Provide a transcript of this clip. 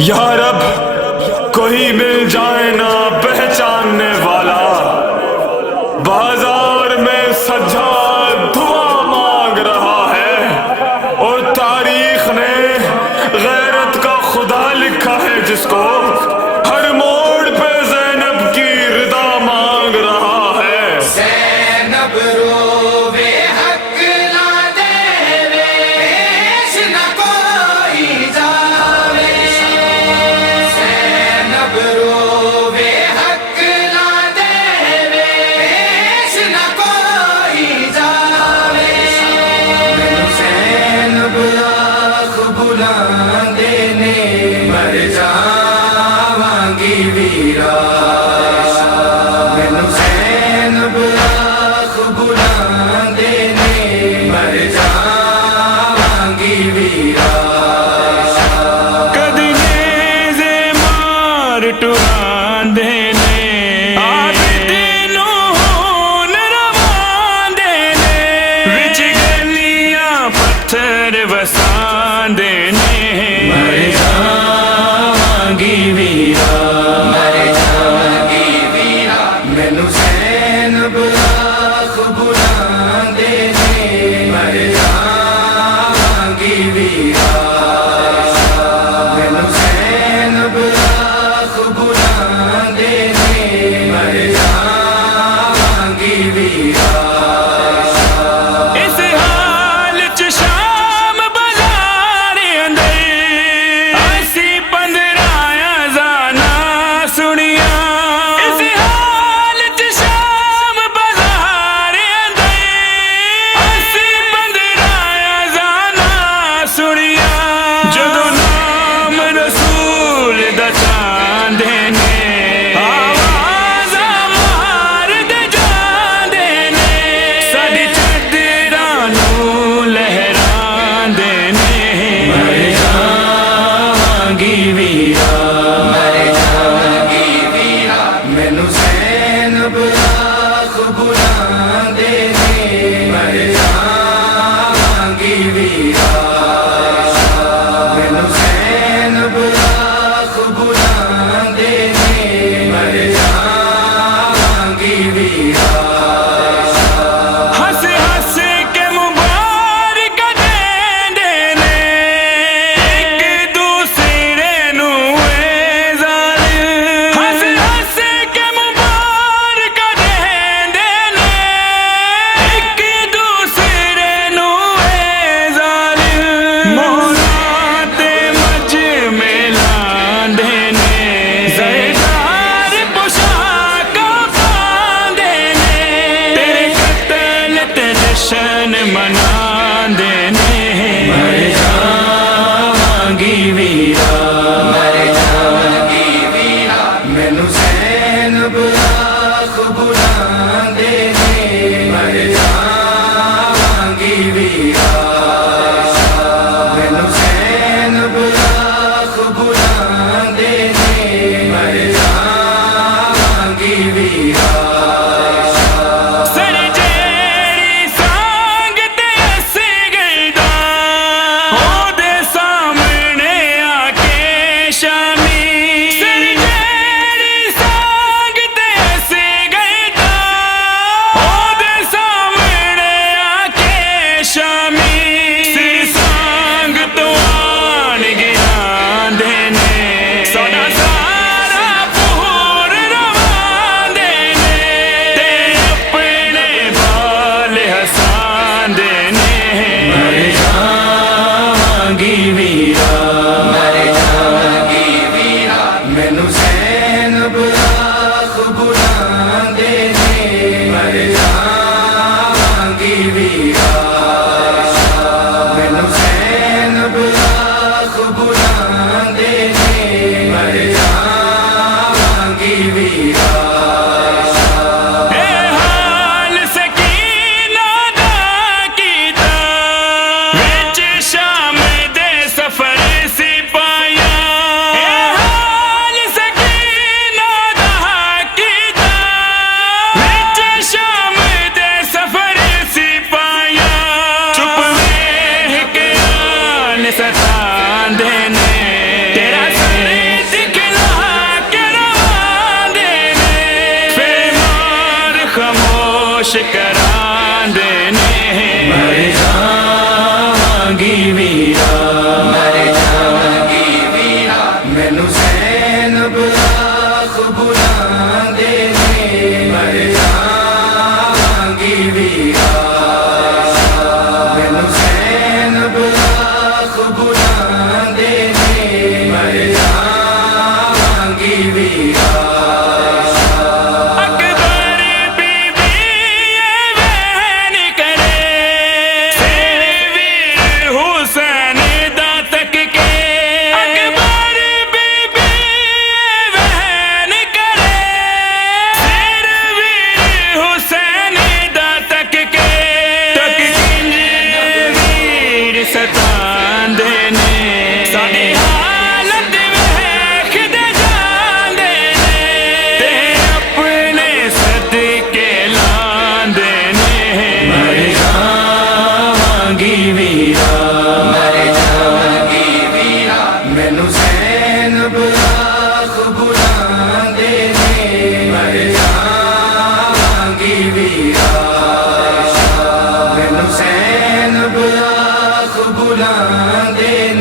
या रब, कोई मिल जाए ना पहचानने वाला। बाजार में सज्जाद दुआ मांग रहा है और तारीख ने गैरत का खुदा लिखा है जिसको। हर मोड़ पे ज़ैनब की रिदा मांग रहा है। ज़ैनब रोवे हक ना देवे, पेश न कोई जावे। ज़ैनब रोवे हक ना देवे, पेश न कोई जावे। मैनू ज़ैनब आख बुलांदे ने, मर जावांगी वीरा। मैनू ज़ैनब आख बुलांदे ने, मर जावांगी वीरा। कदी नेज़े मार टुरांदे ने, आबिद नू हुन रवांदे ने, विच गलियां पत्थर वसांदे ने, मर जावांगी वीरा, मर जावांगी वीरा। मैनू ज़ैनब आख बुलांदे ने, मर जावांगी वीरा। मैनू ज़ैनब आख बुलांदे ने, मर जावांगी वीरा। इस हाल च शाम बाज़ार अंदर असी 15 अज़ाना सुनिया। इस हाल च शाम बाज़ार अंदर असी 15 अज़ाना सुनिया। जदों नाम रसूल दा चांदे ने, आवाज़ां मारदे जांदे ने, साडी चादरां नूं लहरांदे ने, मर जावांगी वीरा, मर जावांगी वीरा। मैनू ज़ैनब आख बुलांदे ने, मर जावांगी वीरा। मैनू ज़ैनब आख बुलांदे ने, मर जावांगी वीरा। हंस हंस के मुबारक देंदे ने, एक दूसरे नूं ए ज़ालिम। हंस हंस के मुबारक देंदे ने, एक दूसरे नूं ए ज़ालिम। मोहरा ते मजमे लांदे ने, ज़रदार पोशाकां पांदे ने, तेरे कत्ल ते जश्न मनांदे ने, मर जावांगी वीरा, मर जावांगी वीरा। मैनू ज़ैनब आख बुलांदे ने, मर जावांगी वीरा। मैनू ज़ैनब आख बुलांदे ने, मर जावांगी वीरा। सर जेड़ी सांग ते अस गईदा, ओदे सामने आके शामी। सर जेड़ी सांग ते अस गईदा, ओदे सामने आके शामी। सिर सांग तो आन गिरांदे ने, साडा सारा पूर रवांदे ने, ते अपने बाल हसांदे ने, मर जावांगी वीरा, मर जावांगी वीरा। मैनू ज़ैनब आख बुलांदे ने, मर जावांगी वीरा। मैनू ज़ैनब आख बुलांदे ने, मर जावांगी वीरा। ए हाल सकीना दा कीता, विच शाम दे सफर सिपाहियां। ए हाल सकीना दा कीता, विच शाम दे सफर सिपाहियां। चुप वेख के आन सतांदे ने, तेरा सर ਵੀਰਾ ਮਰ ਜਾਵਾਂਗੀ ਵੀਰਾ ਮੈਨੂੰ ਜ਼ੈਨਬ ਆਖ ਬੁਲਾਉਂਦੇ ਨੇ ਮਰ ਜਾਵਾਂਗੀ ਵੀਰਾ ਮੈਨੂੰ ਜ਼ੈਨਬ ਆਖ ਬੁਲਾਉਂਦੇ ਨੇ ਮਰ ਜਾਵਾਂਗੀ ਵੀਰਾ ਸਤਾਂਦੇ ਨੇ ਸਾਡੀ ਹਾਲਤ ਵੇਖਦੇ ਜਾਂਦੇ ਨੇ ਤੇ ਆਪਣੇ ਸਦਕੇ ਲਾਂਦੇ ਨੇ ਮਰ ਜਾਵਾਂਗੀ ਵੀਰਾ ਮਰ ਜਾਵਾਂਗੀ ਵੀਰਾ ਮੈਨੂੰ ਜ਼ੈਨਬ ਆਖ ਬੁਲਾਉਂਦੇ ਨੇ ਮਰ ਜਾਵਾਂਗੀ ਵੀਰਾ ਮੈਨੂੰ ਜ਼ੈਨਬ ਆਖ ਬੁਲਾਉਂਦੇ